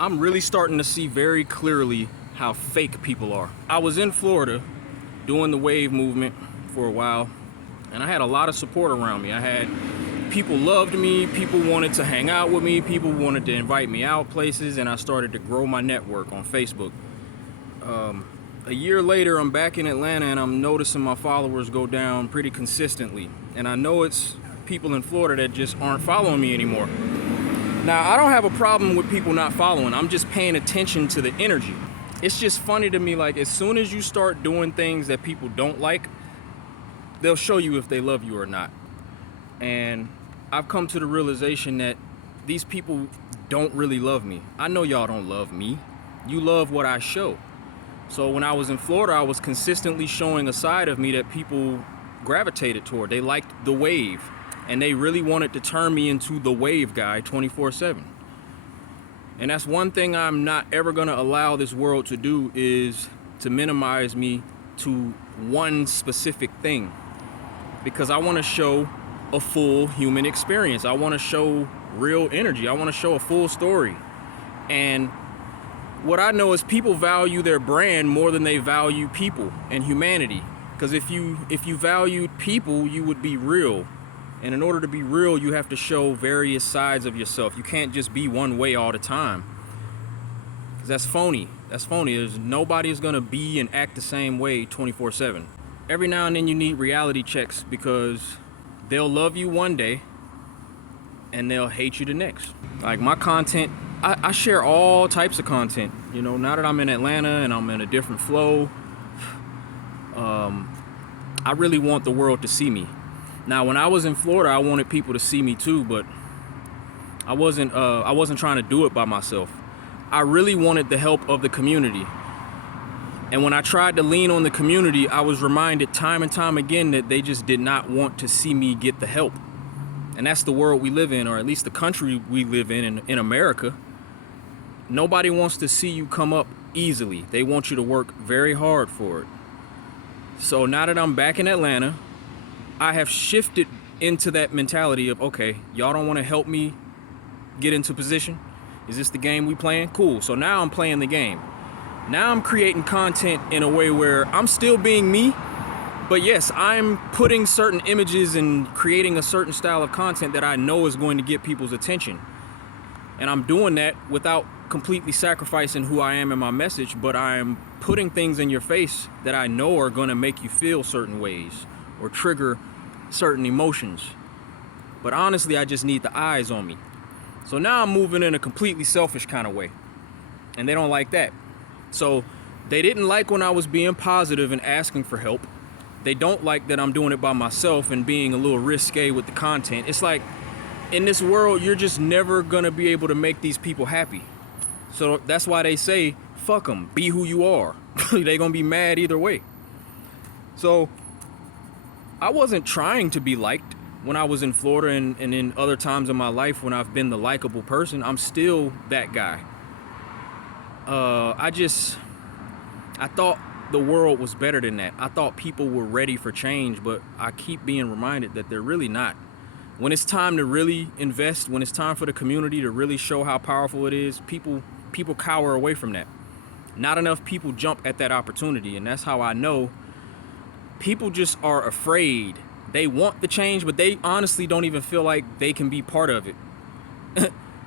I'm really starting to see very clearly how fake people are. I was in Florida doing the wave movement for a while, and I had a lot of support around me. I had people loved me, people wanted to hang out with me, people wanted to invite me out places, and I started to grow my network on Facebook. A year later, I'm back in Atlanta, and I'm noticing my followers go down pretty consistently. And I know it's people in Florida that just aren't following me anymore. Now, I don't have a problem with people not following. I'm just paying attention to the energy. It's just funny to me, like, as soon as you start doing things that people don't like, they'll show you if they love you or not. And I've come to the realization that these people don't really love me. I know y'all don't love me. You love what I show. So when I was in Florida, I was consistently showing a side of me that people gravitated toward. They liked the wave, and they really wanted to turn me into the wave guy 24/7. And that's one thing I'm not ever gonna allow this world to do, is to minimize me to one specific thing. Because I wanna show a full human experience. I wanna show real energy. I wanna show a full story. And what I know is people value their brand more than they value people and humanity. Because if you valued people, you would be real. And in order to be real, you have to show various sides of yourself. You can't just be one way all the time. Because that's phony. That's phony. Nobody is going to be and act the same way 24/7. Every now and then you need reality checks, because they'll love you one day and they'll hate you the next. Like my content, I share all types of content. You know, now that I'm in Atlanta and I'm in a different flow, I really want the world to see me. Now, when I was in Florida, I wanted people to see me too, but I wasn't trying to do it by myself. I really wanted the help of the community. And when I tried to lean on the community, I was reminded time and time again that they just did not want to see me get the help. And that's the world we live in, or at least the country we live in America. Nobody wants to see you come up easily. They want you to work very hard for it. So now that I'm back in Atlanta, I have shifted into that mentality of, okay, y'all don't want to help me get into position? Is this the game we playing? Cool. So now I'm playing the game. Now I'm creating content in a way where I'm still being me, but yes, I'm putting certain images and creating a certain style of content that I know is going to get people's attention. And I'm doing that without completely sacrificing who I am in my message, but I'm putting things in your face that I know are going to make you feel certain ways or trigger certain emotions. But honestly, I just need the eyes on me. So now I'm moving in a completely selfish kind of way, and they don't like that. So they didn't like when I was being positive and asking for help. They don't like that I'm doing it by myself and being a little risque with the content. It's like, in this world, you're just never gonna be able to make these people happy. So that's why they say, fuck them, be who you are. They're gonna be mad either way. So I wasn't trying to be liked when I was in Florida, and in other times in my life when I've been the likable person. I'm still that guy. I thought the world was better than that. I thought people were ready for change, but I keep being reminded that they're really not. When it's time to really invest, when it's time for the community to really show how powerful it is, people cower away from that. Not enough people jump at that opportunity, and that's how I know people just are afraid. They want the change, but they honestly don't even feel like they can be part of it.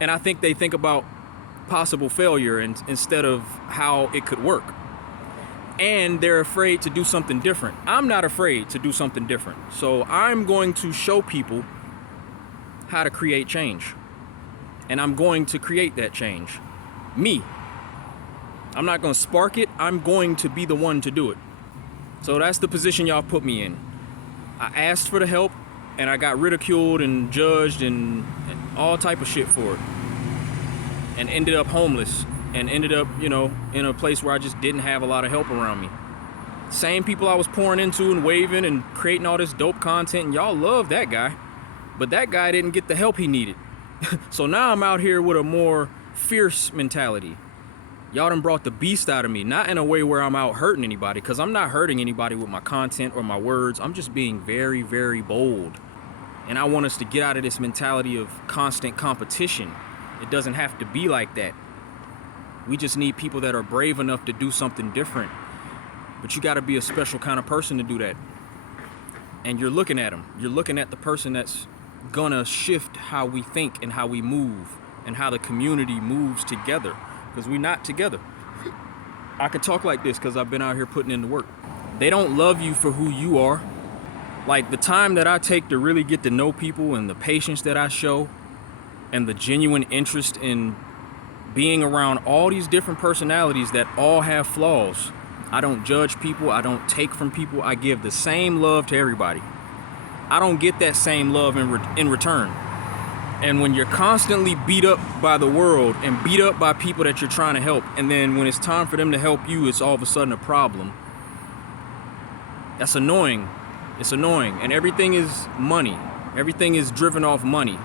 And I think they think about possible failure instead of how it could work. And they're afraid to do something different. I'm not afraid to do something different. So I'm going to show people how to create change. And I'm going to create that change. Me. I'm not going to spark it. I'm going to be the one to do it. So that's the position y'all put me in. I asked for the help, and I got ridiculed and judged and all type of shit for it. And ended up homeless, and ended up, in a place where I just didn't have a lot of help around me. Same people I was pouring into and waving and creating all this dope content, and y'all love that guy. But that guy didn't get the help he needed. So now I'm out here with a more fierce mentality. Y'all done brought the beast out of me, not in a way where I'm out hurting anybody, because I'm not hurting anybody with my content or my words. I'm just being very, very bold. And I want us to get out of this mentality of constant competition. It doesn't have to be like that. We just need people that are brave enough to do something different. But you got to be a special kind of person to do that. And you're looking at them. You're looking at the person that's gonna shift how we think and how we move and how the community moves together, because we're not together. I could talk like this because I've been out here putting in the work. They don't love you for who you are. Like the time that I take to really get to know people and the patience that I show and the genuine interest in being around all these different personalities that all have flaws. I don't judge people. I don't take from people. I give the same love to everybody. I don't get that same love in return. And when you're constantly beat up by the world and beat up by people that you're trying to help, and then when it's time for them to help you, it's all of a sudden a problem. That's annoying. It's annoying. And everything is money. Everything is driven off money.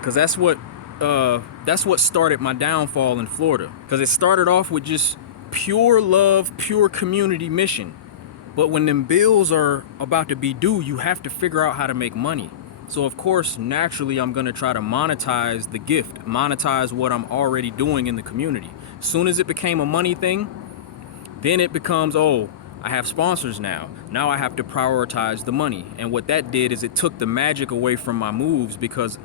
Because that's what started my downfall in Florida. Because it started off with just pure love, pure community mission. But when them bills are about to be due, you have to figure out how to make money. So of course, naturally, I'm gonna try to monetize the gift, monetize what I'm already doing in the community. Soon as it became a money thing, then it becomes, oh, I have sponsors now. Now I have to prioritize the money. And what that did is it took the magic away from my moves, because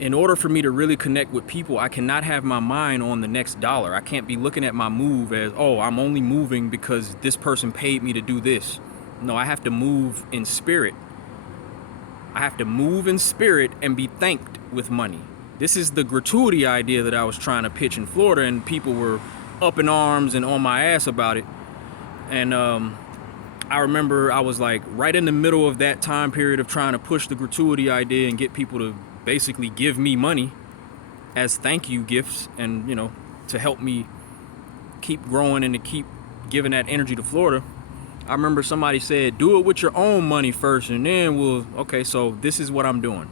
in order for me to really connect with people, I cannot have my mind on the next dollar. I can't be looking at my move as, oh, I'm only moving because this person paid me to do this. No, I have to move in spirit. I have to move in spirit and be thanked with money. This is the gratuity idea that I was trying to pitch in Florida, and people were up in arms and on my ass about it. And I remember I was like right in the middle of that time period of trying to push the gratuity idea and get people to basically give me money as thank you gifts, and to help me keep growing and to keep giving that energy to Florida. I remember somebody said, do it with your own money first and then okay, so this is what I'm doing.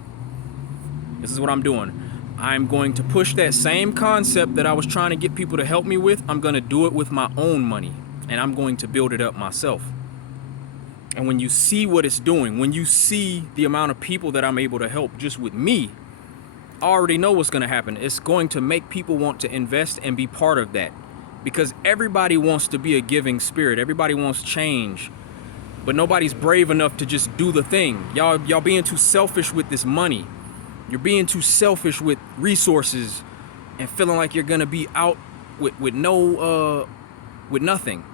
This is what I'm doing. I'm going to push that same concept that I was trying to get people to help me with. I'm going to do it with my own money, and I'm going to build it up myself. And when you see what it's doing, when you see the amount of people that I'm able to help just with me, I already know what's going to happen. It's going to make people want to invest and be part of that, because everybody wants to be a giving spirit. Everybody wants change, but nobody's brave enough to just do the thing. Y'all being too selfish with this money. You're being too selfish with resources and feeling like you're going to be out with nothing.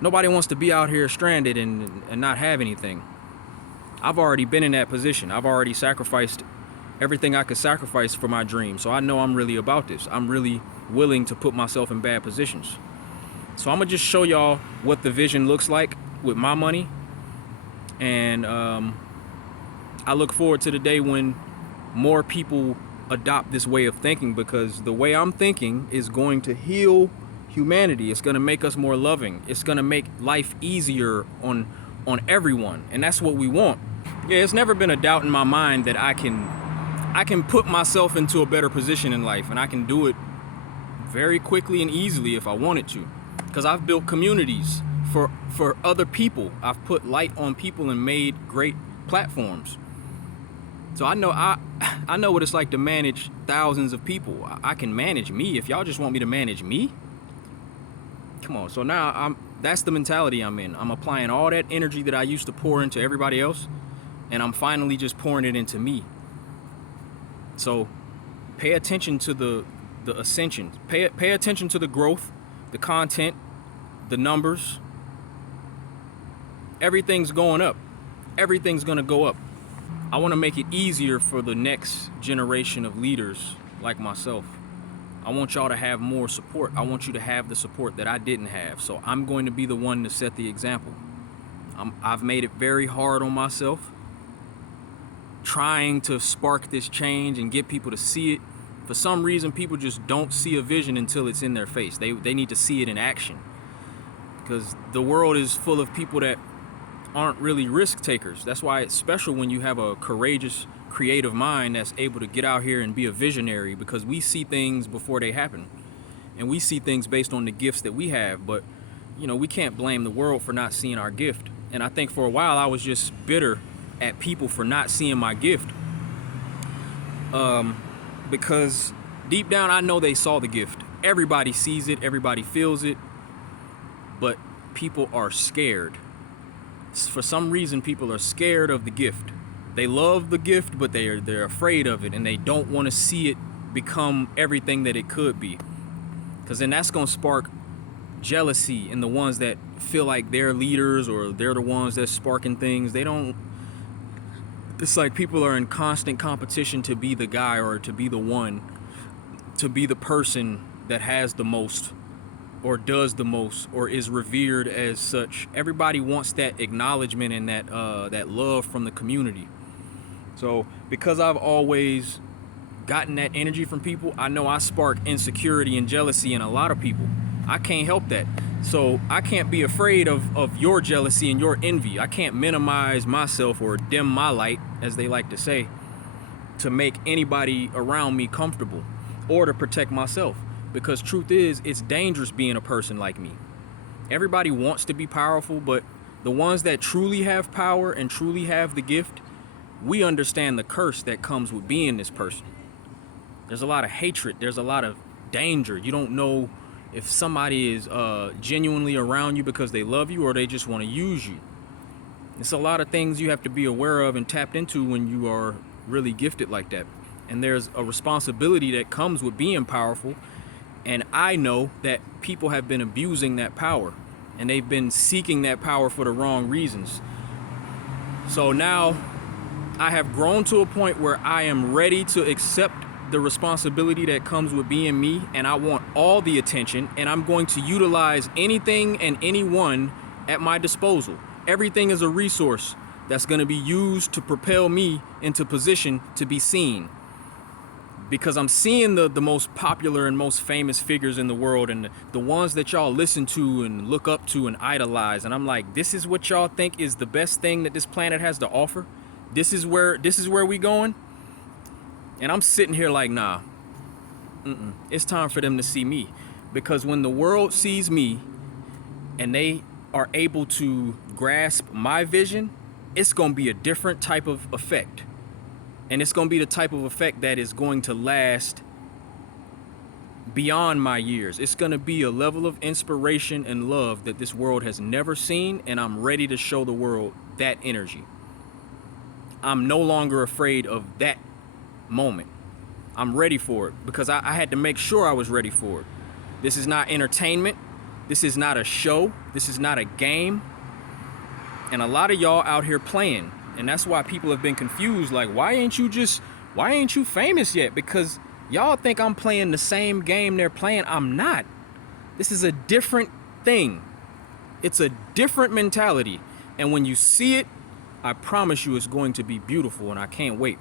Nobody wants to be out here stranded and not have anything. I've already been in that position. I've already sacrificed everything I could sacrifice for my dream. So I know I'm really about this. I'm really willing to put myself in bad positions. So I'm gonna just show y'all what the vision looks like with my money. And I look forward to the day when more people adopt this way of thinking, because the way I'm thinking is going to heal humanity. It's gonna make us more loving. It's gonna make life easier on everyone, and that's what we want. Yeah, it's never been a doubt in my mind that I can put myself into a better position in life, and I can do it very quickly and easily if I wanted to, because I've built communities for other people. I've put light on people and made great platforms. So I know what it's like to manage thousands of people. I can manage me. If y'all just want me to manage me, come on. So now that's the mentality I'm in. I'm applying all that energy that I used to pour into everybody else, and I'm finally just pouring it into me. So pay attention to the ascension. Pay attention to the growth, the content, the numbers. Everything's going up. Everything's gonna go up. I want to make it easier for the next generation of leaders like myself. I want y'all to have more support. I want you to have the support that I didn't have. So I'm going to be the one to set the example. I've made it very hard on myself, trying to spark this change and get people to see it. For some reason, people just don't see a vision until it's in their face. They need to see it in action, because the world is full of people that aren't really risk takers. That's why it's special when you have a courageous, creative mind that's able to get out here and be a visionary, because we see things before they happen, and we see things based on the gifts that we have. But we can't blame the world for not seeing our gift. And I think for a while I was just bitter at people for not seeing my gift, because deep down I know they saw the gift. everybody sees it, everybody feels it, but people are scared. For some reason, people are scared of the gift. They love the gift, but they're afraid of it, and they don't want to see it become everything that it could be. Because then that's going to spark jealousy in the ones that feel like they're leaders, or they're the ones that's sparking things. It's like people are in constant competition to be the guy, or to be the one, to be the person that has the most, or does the most, or is revered as such. Everybody wants that acknowledgement and that love from the community. So because I've always gotten that energy from people, I know I spark insecurity and jealousy in a lot of people. I can't help that. So I can't be afraid of your jealousy and your envy. I can't minimize myself or dim my light, as they like to say, to make anybody around me comfortable or to protect myself. Because truth is, it's dangerous being a person like me. Everybody wants to be powerful, but the ones that truly have power and truly have the gift, we understand the curse that comes with being this person. There's a lot of hatred. There's a lot of danger. You don't know if somebody is genuinely around you because they love you, or they just want to use you. It's a lot of things you have to be aware of and tapped into when you are really gifted like that. And there's a responsibility that comes with being powerful. And I know that people have been abusing that power, and they've been seeking that power for the wrong reasons. So now I have grown to a point where I am ready to accept the responsibility that comes with being me, and I want all the attention, and I'm going to utilize anything and anyone at my disposal. Everything is a resource that's going to be used to propel me into position to be seen. Because I'm seeing the most popular and most famous figures in the world, and the ones that y'all listen to and look up to and idolize. And I'm like, this is what y'all think is the best thing that this planet has to offer? This is where we going? And I'm sitting here like, nah, it's time for them to see me. Because when the world sees me and they are able to grasp my vision, it's going to be a different type of effect. And it's going to be the type of effect that is going to last beyond my years. It's going to be a level of inspiration and love that this world has never seen, and I'm ready to show the world that energy. I'm no longer afraid of that moment. I'm ready for it because I had to make sure I was ready for it. This is not entertainment. This is not a show. This is not a game. And a lot of y'all out here playing. And that's why people have been confused. Like, why ain't you famous yet? Because y'all think I'm playing the same game they're playing. I'm not. This is a different thing. It's a different mentality. And when you see it, I promise you it's going to be beautiful, and I can't wait.